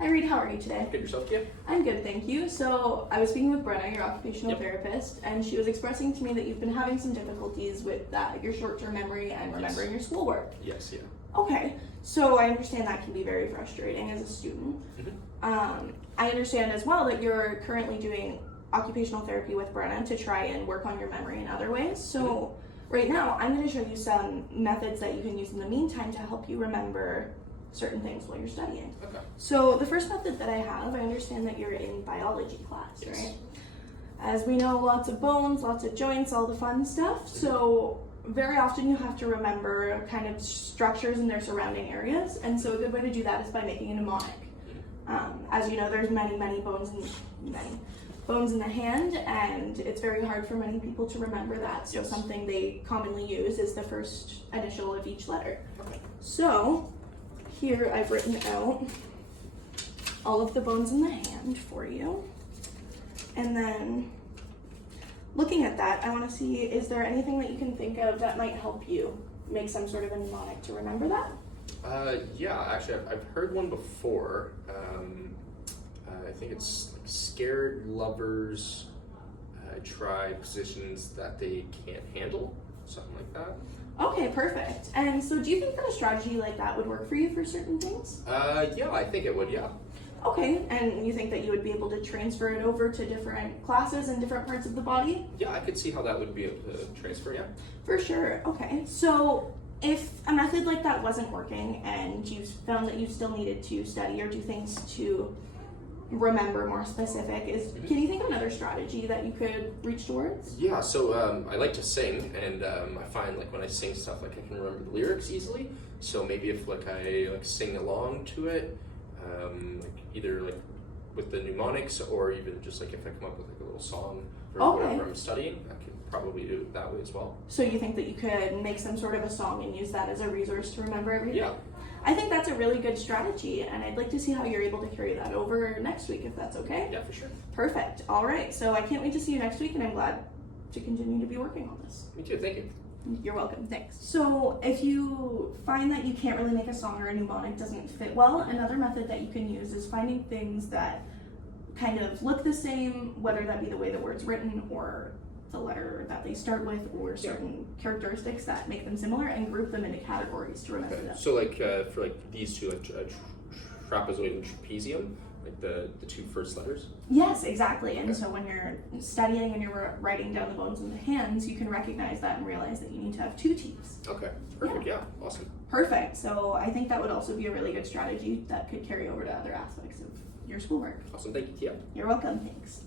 Hi Reed, how are you today? Good, yourself, Kia? I'm good, thank you. So I was speaking with Brenna, your occupational Yep. therapist, and she was expressing to me that you've been having some difficulties with your short-term memory and remembering your schoolwork. Yes, yeah. Okay, so I understand that can be very frustrating as a student. I understand as well that you're currently doing occupational therapy with Brenna to try and work on your memory in other ways. So right now, I'm going to show you some methods that you can use in the meantime to help you remember certain things while you're studying. Okay. So the first method that I have, I understand that you're in biology class, Yes. right? As we know, lots of bones, lots of joints, all the fun stuff. So very often you have to remember kind of structures in their surrounding areas, and so a good way to do that is by making a mnemonic. As you know, there's many bones in the hand, and it's very hard for many people to remember that. So Yes. something they commonly use is the first initial of each letter. Okay. So here I've written out all of the bones in the hand for you. And then looking at that, I want to see, is there anything that you can think of that might help you make some sort of a mnemonic to remember that? Yeah, actually, I've heard one before. I think it's like scared lovers try positions that they can't handle, something like that. Okay, perfect. And so do you think that a strategy like that would work for you for certain things? Yeah, I think it would, yeah. Okay, and you think that you would be able to transfer it over to different classes and different parts of the body? Yeah, I could see how that would be able to transfer, yeah. For sure. Okay. So if a method like that wasn't working and you found that you still needed to study or do things to remember more specific, can you think of another strategy that you could reach towards? Yeah, so I like to sing, and I find like when I sing stuff, like I can remember the lyrics easily. So maybe if like I like sing along to it, like either like with the mnemonics or even just like if I come up with like a little song for whatever I'm studying, I could probably do it that way as well. So you think that you could make some sort of a song and use that as a resource to remember everything? Yeah. I think that's a really good strategy, and I'd like to see how you're able to carry that over next week, if that's okay. Yeah, for sure. Perfect. All right. So I can't wait to see you next week, and I'm glad to continue to be working on this. Me too, thank you. You're welcome. Thanks. So if you find that you can't really make a song or a mnemonic doesn't fit well, another method that you can use is finding things that kind of look the same, whether that be the way the word's written or the letter that they start with, or certain characteristics that make them similar, and group them into categories to remember them. So like for like these two, like trapezoid and trapezium, like the two first letters. Yes, exactly. And so when you're studying and you're writing down the bones in the hands, you can recognize that and realize that you need to have two teeth. Okay, perfect. Yeah, awesome. Perfect. So I think that would also be a really good strategy that could carry over to other aspects of your schoolwork. Awesome, thank you, Tia. You're welcome. Thanks.